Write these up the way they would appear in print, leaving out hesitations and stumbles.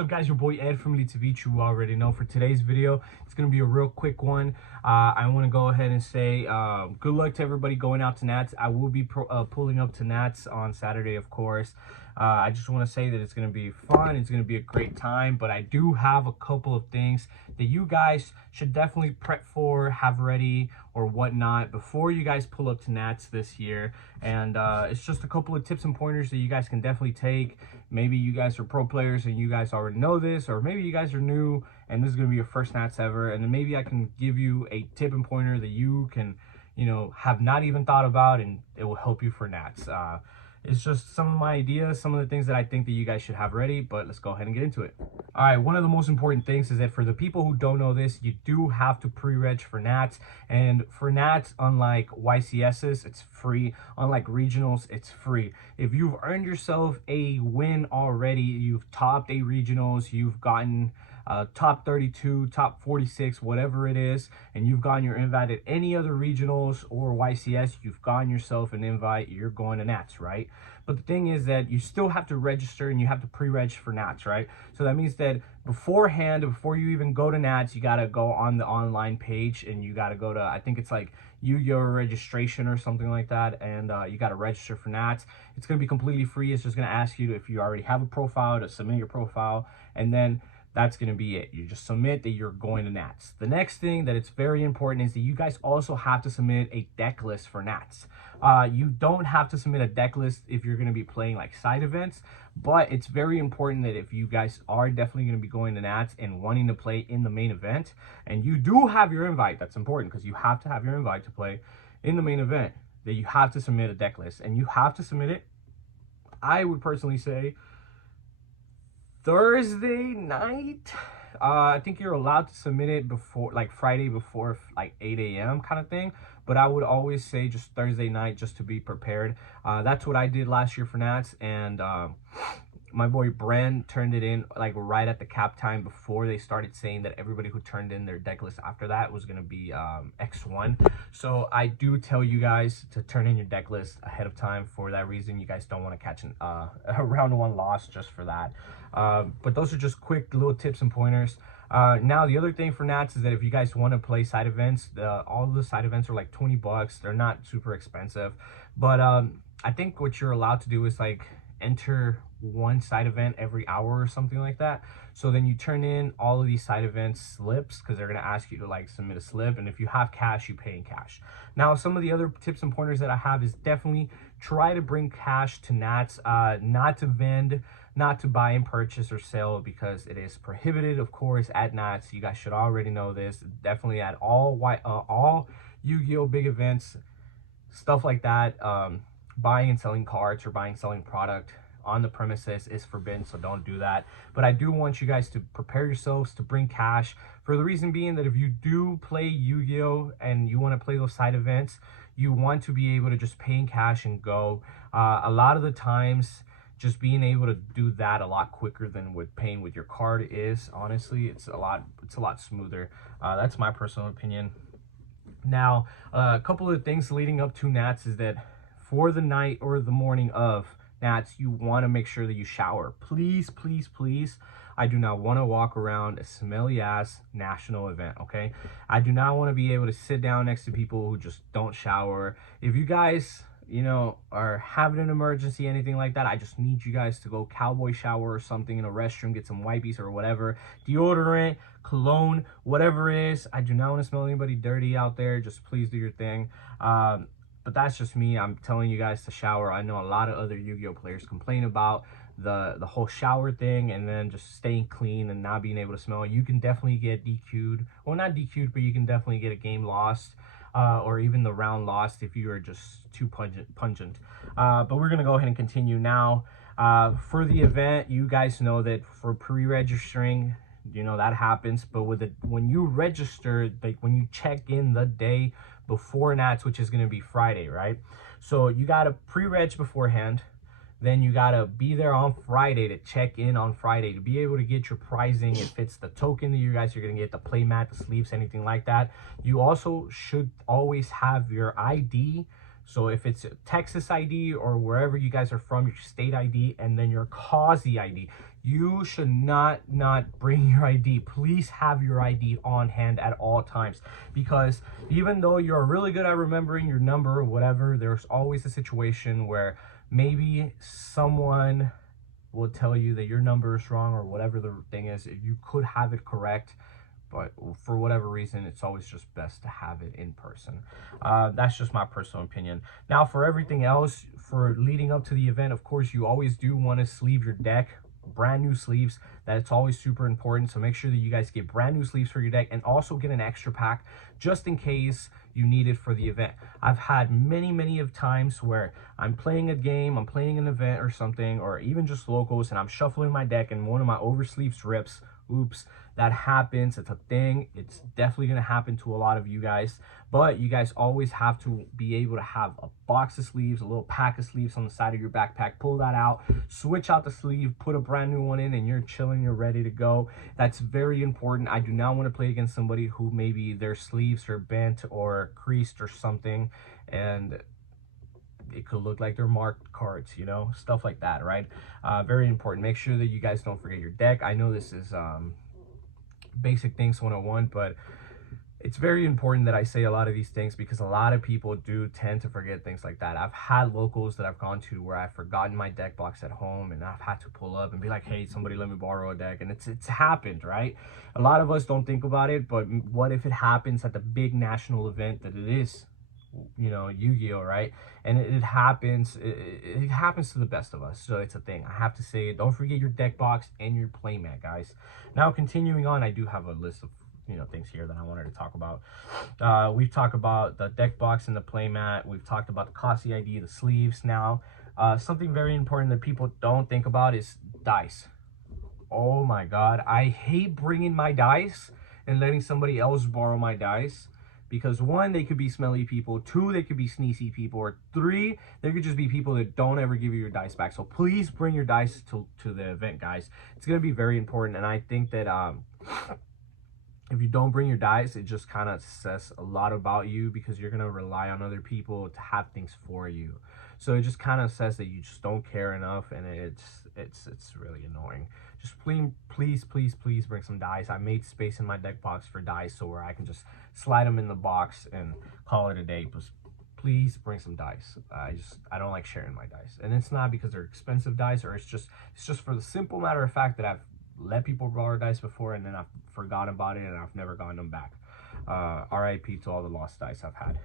up, guys? Your boy Ed from Elite TV. You already know. For today's video, it's gonna be a real quick one. I want to go ahead and say good luck to everybody going out to Nats. I will be pulling up to Nats on Saturday, of course. I just want to say that it's going to be fun. It's going to be a great time, but I do have a couple of things that you guys should definitely prep for, have ready, or whatnot before you guys pull up to Nats this year. And it's just a couple of tips and pointers that you guys can definitely take. Maybe you guys are pro players and you guys already know this, or maybe you guys are new and this is going to be your first Nats ever. And then maybe I can give you a tip and pointer that you can, have not even thought about, and it will help you for Nats. It's just some of my ideas, some of the things that I think that you guys should have ready, but let's go ahead and get into it. All right, one of the most important things is that for the people who don't know this, you do have to pre-reg for Nats. And for Nats, unlike YCSs, it's free. Unlike regionals, it's free. If you've earned yourself a win already, you've topped 8 regionals, you've gotten top 32, top 46, whatever it is, and you've gotten your invite at any other regionals or YCS, you've gotten yourself an invite, you're going to Nats, right? But the thing is that you still have to register and you have to pre-reg for Nats, right? So that means that beforehand, before you even go to Nats, you got to go on the online page and you got to go to, I think it's like Yu-Gi-Oh registration or something like that, and you got to register for Nats. It's going to be completely free. It's just going to ask you if you already have a profile to submit your profile, and then that's going to be it. You just submit that you're going to Nats. The next thing that it's very important is that you guys also have to submit a deck list for Nats. You don't have to submit a deck list if you're going to be playing like side events, but it's very important that if you guys are definitely going to be going to Nats and wanting to play in the main event, and you do have your invite, that's important because you have to have your invite to play in the main event, that you have to submit a deck list, and you have to submit it, I would personally say, Thursday night. I think you're allowed to submit it before, like Friday before like 8 a.m. kind of thing, but I would always say just Thursday night just to be prepared. That's what I did last year for Nats, and my boy Bren turned it in like right at the cap time before they started saying that everybody who turned in their deck list after that was going to be X1. So I do tell you guys to turn in your deck list ahead of time for that reason. You guys don't want to catch a round 1 loss just for that. But those are just quick little tips and pointers. Now the other thing for Nats is that if you guys want to play side events, all of the side events are like 20 bucks. They're not super expensive, but I think what you're allowed to do is like enter one side event every hour or something like that. So then you turn in all of these side events slips, because they're going to ask you to like submit a slip, and if you have cash, you pay in cash. Now some of the other tips and pointers that I have is definitely try to bring cash to Nats, not to vend, not to buy and purchase or sell, because it is prohibited, of course, at Nats. You guys should already know this. Definitely at all Yu-Gi-Oh big events, stuff like that, buying and selling cards or buying and selling product on the premises is forbidden, so don't do that. But I do want you guys to prepare yourselves to bring cash, for the reason being that if you do play Yu-Gi-Oh and you want to play those side events, you want to be able to just pay in cash and go. A lot of the times, just being able to do that a lot quicker than with paying with your card is, honestly, it's a lot smoother. That's my personal opinion. Now, a couple of things leading up to Nats is that for the night or the morning of Nats, you want to make sure that you shower. Please, please, please. I do not want to walk around a smelly ass national event, okay? I do not want to be able to sit down next to people who just don't shower. If you guys, are having an emergency, anything like that, I just need you guys to go cowboy shower or something in a restroom, get some wipes or whatever, deodorant, cologne, whatever it is. I do not want to smell anybody dirty out there. Just please do your thing. But that's just me. I'm telling you guys to shower. I know a lot of other Yu-Gi-Oh players complain about the whole shower thing, and then just staying clean and not being able to smell. You can definitely get DQ'd. Well, not DQ'd, but you can definitely get a game lost, or even the round lost if you are just too pungent. But we're going to go ahead and continue now. For the event, you guys know that for pre-registering, that happens. But when you register, like when you check in the day before Nats, which is going to be Friday, right? So you got to pre-reg beforehand. Then you got to be there on Friday to check in on Friday to be able to get your pricing. If it's the token that you guys are going to get, the play mat, the sleeves, anything like that. You also should always have your ID. So if it's Texas ID or wherever you guys are from, your state ID, and then your Causey ID. You should not bring your ID. Please have your ID on hand at all times, because even though you're really good at remembering your number or whatever, there's always a situation where maybe someone will tell you that your number is wrong or whatever the thing is. You could have it correct, but for whatever reason, it's always just best to have it in person. That's just my personal opinion. Now, for everything else, for leading up to the event, of course, you always do want to sleeve your deck, brand new sleeves. That's always super important. So make sure that you guys get brand new sleeves for your deck, and also get an extra pack just in case you need it for the event. I've had many of times where I'm playing a game, I'm playing an event or something, or even just locals, and I'm shuffling my deck and one of my oversleeves rips. Oops, that happens. It's a thing. It's definitely going to happen to a lot of you guys, but you guys always have to be able to have a box of sleeves, a little pack of sleeves on the side of your backpack. Pull that out, switch out the sleeve, put a brand new one in, and you're chilling, you're ready to go. That's very important. I do not want to play against somebody who maybe their sleeves are bent or creased or something, and it could look like they're marked cards, you know, stuff like that, right? Very important. Make sure that you guys don't forget your deck. I know this is basic things 101, but it's very important that I say a lot of these things, because a lot of people do tend to forget things like that. I've had locals that I've gone to where I've forgotten my deck box at home, and I've had to pull up and be like, hey, somebody let me borrow a deck. And it's happened, right? A lot of us don't think about it, but what if it happens at the big national event that it is, you know, Yu-Gi-Oh, right? And it happens, it happens to the best of us. So it's a thing. I have to say it. Don't forget your deck box and your playmat, guys. Now, continuing on, I do have a list of, you know, things here that I wanted to talk about. We've talked about the deck box and the playmat. We've talked about the Kasi ID, the sleeves. Now, something very important that people don't think about is dice. Oh my God, I hate bringing my dice and letting somebody else borrow my dice, because one, they could be smelly people, two, they could be sneezy people, or three, there could just be people that don't ever give you your dice back. So please bring your dice to the event, guys. It's going to be very important. And I think that if you don't bring your dice, it just kind of says a lot about you, because you're going to rely on other people to have things for you. So it just kind of says that you just don't care enough, and it's really annoying. Just please bring some dice. I made space in my deck box for dice, so where I can just slide them in the box and call it a day. But please bring some dice. I don't like sharing my dice, and it's not because they're expensive dice, or it's just for the simple matter of fact that I've let people borrow dice before, and then I've forgotten about it, and I've never gotten them back. RIP to all the lost dice I've had.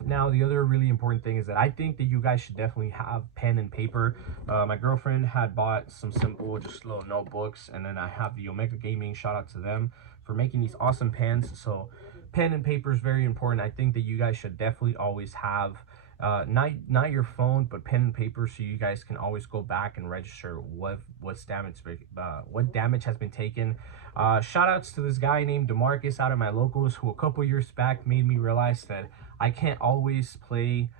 Now, the other really important thing is that I think that you guys should definitely have pen and paper. My girlfriend had bought some simple, just little notebooks, and then I have the Omega Gaming, shout out to them for making these awesome pens. So pen and paper is very important. I think that you guys should definitely always have not your phone, but pen and paper, so you guys can always go back and register what damage has been taken. Shout outs to this guy named DeMarcus out of my locals, who a couple years back made me realize that I can't always play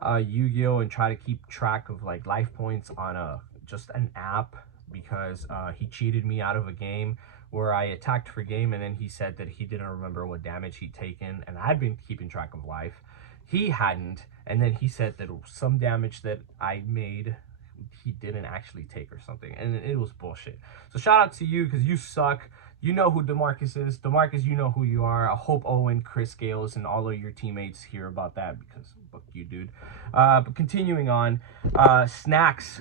Yu-Gi-Oh and try to keep track of like life points on just an app, because he cheated me out of a game where I attacked for game, and then he said that he didn't remember what damage he'd taken, and I'd been keeping track of life. He hadn't, and then he said that some damage that I made he didn't actually take or something, and it was bullshit. So shout out to you, because you suck. You know who DeMarcus is. DeMarcus, you know who you are. I hope Owen, Chris Gales, and all of your teammates hear about that, because fuck you, dude. But continuing on, snacks.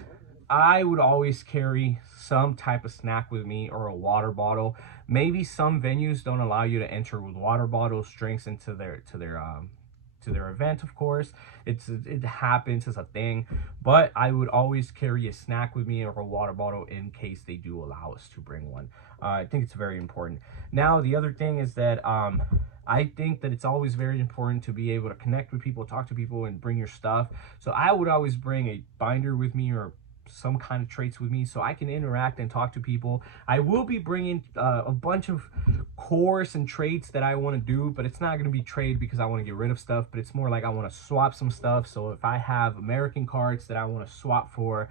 I would always carry some type of snack with me, or a water bottle. Maybe some venues don't allow you to enter with water bottles, drinks into their event, of course. It happens, as a thing, but I would always carry a snack with me, or a water bottle, in case they do allow us to bring one. I think it's very important. Now, the other thing is that I think that it's always very important to be able to connect with people, talk to people, and bring your stuff. So I would always bring a binder with me, or some kind of traits with me, so I can interact and talk to people. I will be bringing a bunch of cores and traits that I want to do, but it's not going to be trade, because I want to get rid of stuff, but it's more like I want to swap some stuff. So if I have American cards that I want to swap for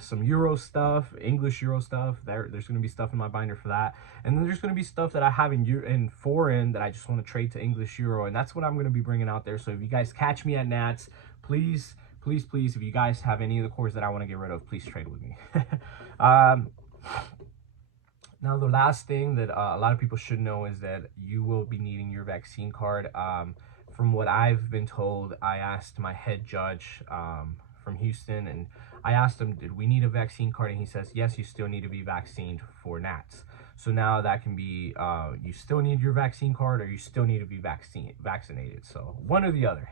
some Euro stuff, English Euro stuff, there's going to be stuff in my binder for that. And then there's going to be stuff that I have in foreign that I just want to trade to English Euro, and that's what I'm going to be bringing out there. So if you guys catch me at Nats, please please, if you guys have any of the cords that I want to get rid of, please trade with me. Now, the last thing that a lot of people should know is that you will be needing your vaccine card. From what I've been told, I asked my head judge from Houston, and I asked him, did we need a vaccine card? And he says, yes, you still need to be vaccinated for gnats. So now that can be, you still need your vaccine card, or you still need to be vaccinated. So one or the other.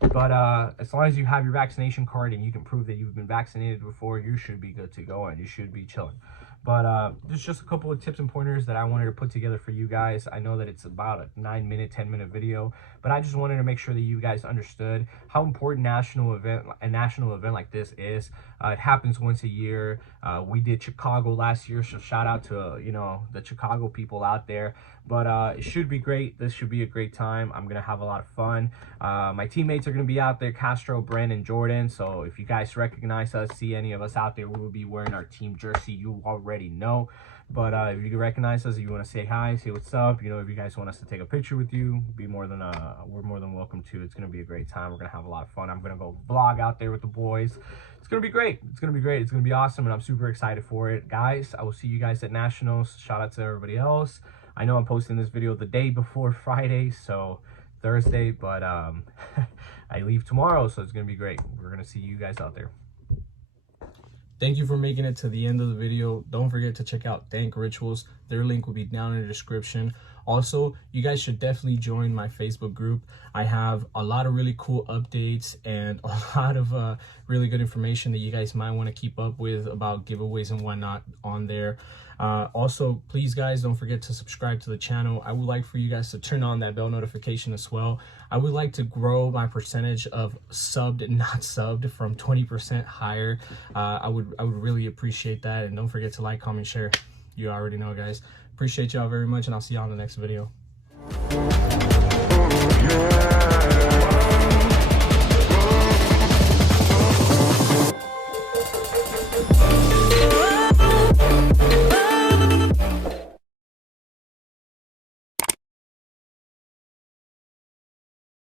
But as long as you have your vaccination card and you can prove that you've been vaccinated before, you should be good to go and you should be chilling. But there's just a couple of tips and pointers that I wanted to put together for you guys. I know that it's about a 9-minute, 10-minute video, but I just wanted to make sure that you guys understood how important a national event like this is. It happens once a year. We did Chicago last year, so shout out to the Chicago people out there. But it should be great. This should be a great time. I'm gonna have a lot of fun. My teammates are gonna be out there, Castro, Brent, and Jordan. So if you guys recognize us, see any of us out there, we will be wearing our team jersey. You already know. But if you recognize us, if you want to say hi, say what's up, if you guys want us to take a picture with you, we're more than welcome to. It's gonna be a great time. We're gonna have a lot of fun. I'm gonna go vlog out there with the boys. It's gonna be great. It's gonna be great. It's gonna be awesome, and I'm super excited for it, guys. I will see you guys at Nationals. Shout out to everybody else. I know I'm posting this video the day before Friday, so Thursday, but I leave tomorrow, so it's gonna be great. We're gonna see you guys out there. Thank you for making it to the end of the video. Don't forget to check out Thank Rituals. Their link will be down in the description. Also, you guys should definitely join my Facebook group. I have a lot of really cool updates and a lot of really good information that you guys might want to keep up with about giveaways and whatnot on there. Also, please guys, don't forget to subscribe to the channel. I would like for you guys to turn on that bell notification as well. I would like to grow my percentage of subbed and not subbed from 20% higher. I would really appreciate that. And don't forget to like, comment, share. You already know, guys. Appreciate y'all very much, and I'll see y'all in the next video.